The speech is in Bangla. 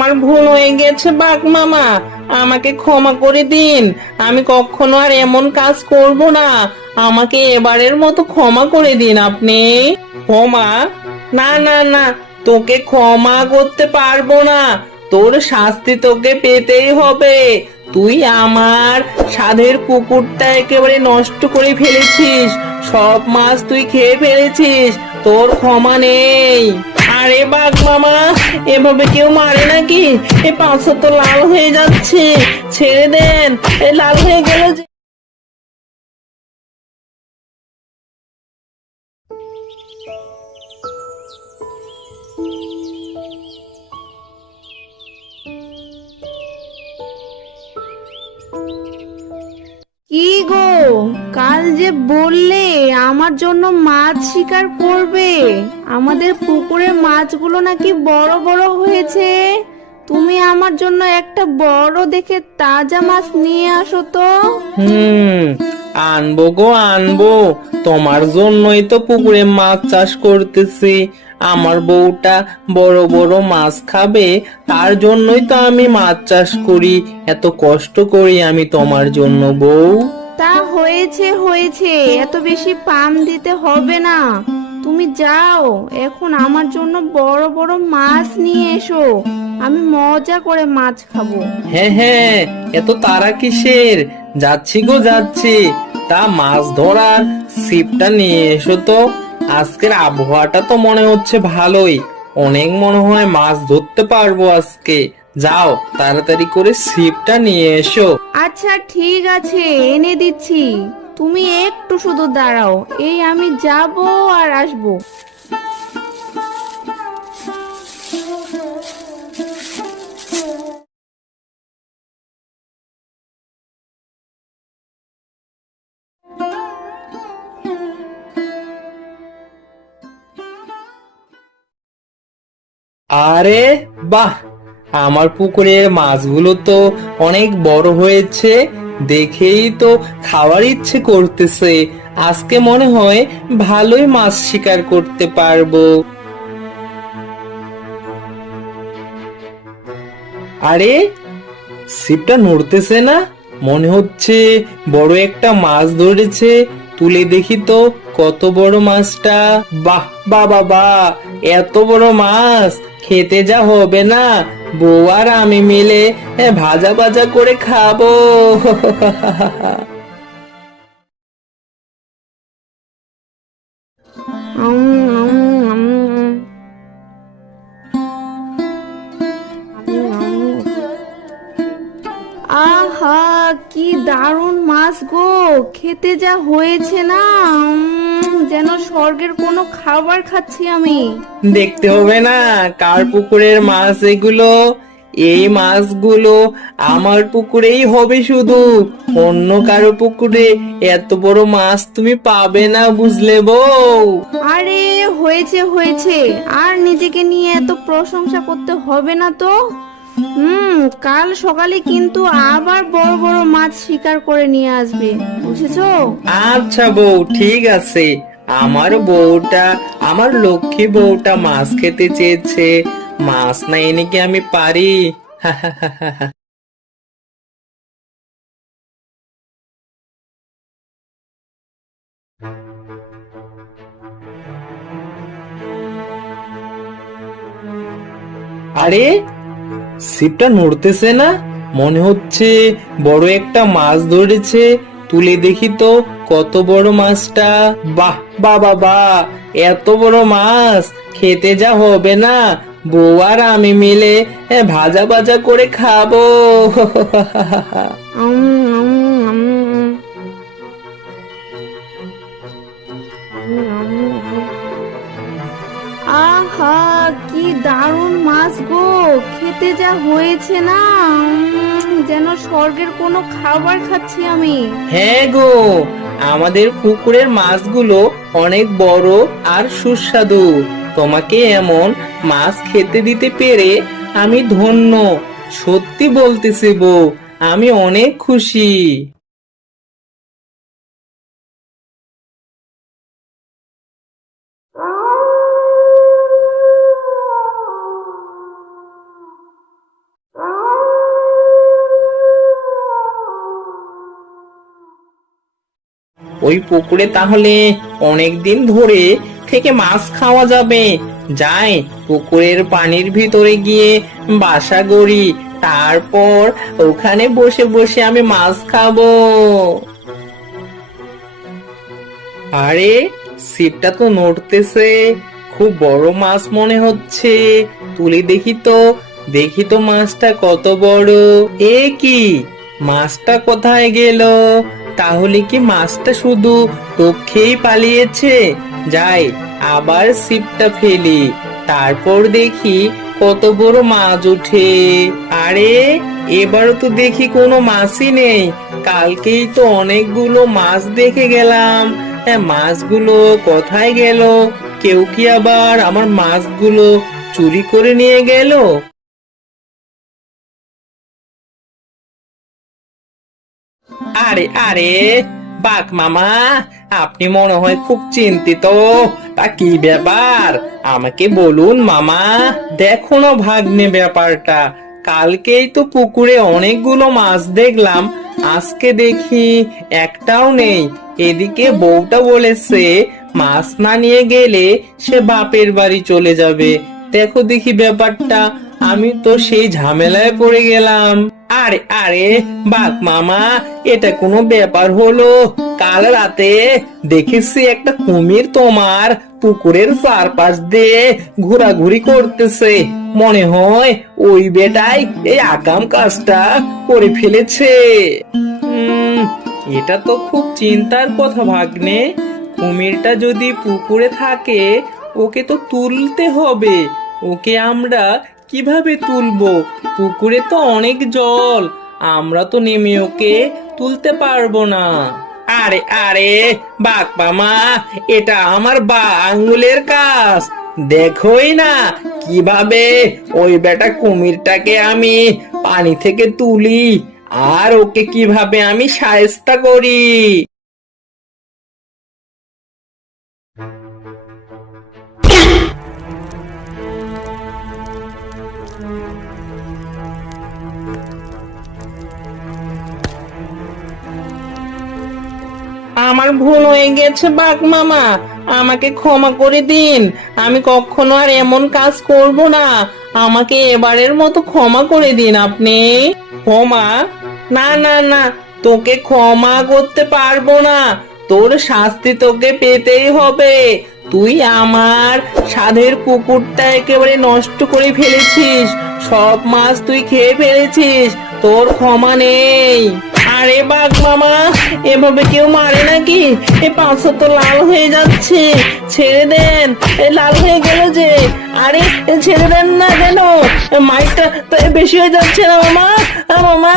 আমার ভুল হয়ে গেছে, বাঘ মামা। আমাকে ক্ষমা করে দিন। আমি কখনো আর এমন কাজ করব না। আমাকে এবারের মতো ক্ষমা করে দিন আপনি। ক্ষমা? না না না, তোকে ক্ষমা করতে পারব না। তোর শাস্তি তোকে পেতেই হবে। তুই আমার সাধের কুকুরটা একেবারে নষ্ট করে ফেলেছিস। সব মাছ তুই খেয়ে ফেলেছিস। তোর ক্ষমা নেই। আরে বাঘ মামা, এভাবে কেউ মারে নাকি? এ পাঁচশো তো লাল হয়ে যাচ্ছে, ছেড়ে দেন। এ লাল হয়ে গেল যে বললে, আমার জন্য মাছ শিকার করবে। আমাদের পুকুরের মাছগুলো নাকি বড় বড় হয়েছে। তুমি আমার জন্য একটা বড় দেখে তাজা মাছ নিয়ে আসো তো। হুম, আনব গো, আনব। তোমার জন্যই তো পুকুরে মাছ চাষ করতেছি। আমার বউটা বড় বড় মাছ খাবে, তার জন্যই তো আমি মাছ চাষ করি। এত কষ্ট করি আমি তোমার জন্য বউ। তা হয়েছে হয়েছে। এত বেশি পাম দিতে হবে না। তুমি যাও, এখন আমার জন্য বড় বড় মাছ নিয়ে এসো। আমি মজা করে মাছ খাব। হ্যাঁ হ্যাঁ এত তারা কিসের? যাচ্ছি গো, যাচ্ছি। তা মাছ ধরার ছিপটা নিয়ে এসো তো। আজকের আবহাওয়াটা তো মনে হচ্ছে ভালোই। অনেক মনে হয় মাছ ধরতে পারব আজকে। যাও তাড়াতাড়ি করে ছিপটা নিয়ে এসো। আচ্ছা ঠিক আছে এনে দিচ্ছি। তুমি একটু শুধু দাঁড়াও এই আমি যাব আর আসব। আরে বাহ! আমার পুকুরের মাছগুলো তো অনেক বড় হয়েছে, দেখেই তো খাওয়ার ইচ্ছে করতেছে। আজকে মনে হয় ভালোই মাছ শিকার করতে পারব। আরে ছিপটা নড়তেছে না? মনে হচ্ছে বড় একটা মাছ ধরেছে। তুলে দেখি তো কত বড় মাছটা। বাহ বা বাবা এত বড় মাছ। খেতে যা হবে না। বউ আর আমি মিলে ভাজা ভাজা করে খাব। আহা, কি দারুণ মাছ গো। খেতে যা হয়েছে না। স্বর্গের কোনো খাবার খাচ্ছি আমি। দেখতে হবে না কার পুকুরের মাছ এগুলো? এই মাছগুলো আমার পুকুরেই হবে শুধু। অন্য কারও পুকুরে এত বড় মাছ তুমি পাবে না বুঝলে বউ? আরে হয়েছে হয়েছে। আর নিজেকে নিয়ে এত প্রশংসা করতে হবে না তো? হুম কাল সকালে কিন্তু আবার বড় বড় মাছ শিকার করে নিয়ে আসবে বুঝেছ? আচ্ছা বউ ঠিক আছে। আমার বউটা, আমার লক্ষ্মী বউটা মাছ খেতে চেয়েছে। মাছ না এনে কি আমি পারি? আরে ছিপটা নড়তেছে না? মনে হচ্ছে বড় একটা মাছ ধরেছে। তুলে দেখি তো কত বড় মাছটা। বাহ বা বাবা এত বড় মাছ। খেতে যা হবে না বউ আর আমি মিলে এ, ভাজা ভাজা করে খাব। খেতে যা হয়েছে না যেন স্বর্গের কোনো খাবার খাচ্ছি আমি। হ্যাঁ গো, আমাদের পুকুরের মাছগুলো অনেক বড় আর সুস্বাদু। তোমাকে এমন মাছ খেতে দিতে পেরে আমি ধন্য। সত্যি বলতেছি বউ, আমি অনেক খুশি। ওই পুকুরে তাহলে অনেক দিন ধরে থেকে মাছ খাওয়া যাবে। যাই, পুকুরের পানির ভিতরে গিয়ে বাসা গড়ি তারপর ওখানে বসে বসে আমি মাছ খাব। আরে, ছিপটা তো নড়তেছে। খুব বড় মাছ মনে হচ্ছে। তুলে দেখি তো দেখি তো মাছটা কত বড়। এ কি, মাছটা কোথায় গেল? তাহলে কি মাছটা শুধু টপকেই পালিয়েছে? যাই, আবার ছিপটা ফেলি। তারপর দেখি কত বড় মাছ উঠে আরে এবারও তো দেখি কোনো মাছই নেই। কালকেই তো অনেকগুলো মাছ দেখে গেলাম। হ্যাঁ মাছগুলো কোথায় গেল? কেউ কি আবার আমার মাছগুলো চুরি করে নিয়ে গেল? আরে আরে, বাঘ মামা, আপনি মনে হয় খুব চিন্তিত। তা কি ব্যাপার? আমাকে বলুন মামা, দেখো না ভাগ্নে ব্যাপারটা। কালকেই তো পুকুরে অনেকগুলো মাছ দেখলাম, আজকে দেখি একটাও নেই। এদিকে বউটা বলেছে, মাছ না নিয়ে গেলে সে বাপের বাড়ি চলে যাবে। দেখো দেখি ব্যাপারটা, আমি তো সেই ঝামেলায় পড়ে গেলাম। আরে আরে বাঘ মামা, এটা কোনো ব্যাপার হলো। কাল রাতে দেখেছি একটা কুমির তোমার পুকুরের চারপাশ দিয়ে ঘোরাঘুরি করতেছে। মনে হয় ওই বেটাই এই আকাম কাজটা করে ফেলেছে। এটা তো খুব চিন্তার কথা, ভাগ্নে। কুমিরটা যদি পুকুরে থাকে, ওকে তো তুলতে হবে। ওকে আমরা কীভাবে তুলবো? পুকুরে তো অনেক জল। আমরা তো নেমে ওকে তুলতে পারব না। আরে আরে, বাঘ মা এটা আমার বা আঙ্গুলের কাজ। দেখোই না কীভাবে ওই বেটা কুমিরটাকে আমি পানি থেকে তুলি, আর ওকে কীভাবে আমি সায়স্তা করি। আমার ভুল হয়ে গেছে, বাঘ মামা। আমাকে ক্ষমা করে দিন। আমি কখনো আর এমন কাজ করব না। আমাকে এবারের মতো ক্ষমা করে দিন আপনি। ক্ষমা না না না, তোকে ক্ষমা করতে পারব না। তোর শাস্তি তোকে পেতেই হবে। তুই আমার সাধের কুকুরটা একেবারে নষ্ট করে ফেলেছিস। সব মাছ তুই খেয়ে ফেলেছিস। তোর ক্ষমা নেই। আরে বাঘ মামা, এভাবে কেউ মারে নাকি? এ পাঁচশো তো লাল হয়ে যাচ্ছে, ছেড়ে দেন, এ লাল হয়ে গেল যে। আরে ছেড়ে দেন না কেন মাইকটা তো বেশি হয়ে যাচ্ছে না মামা মামা।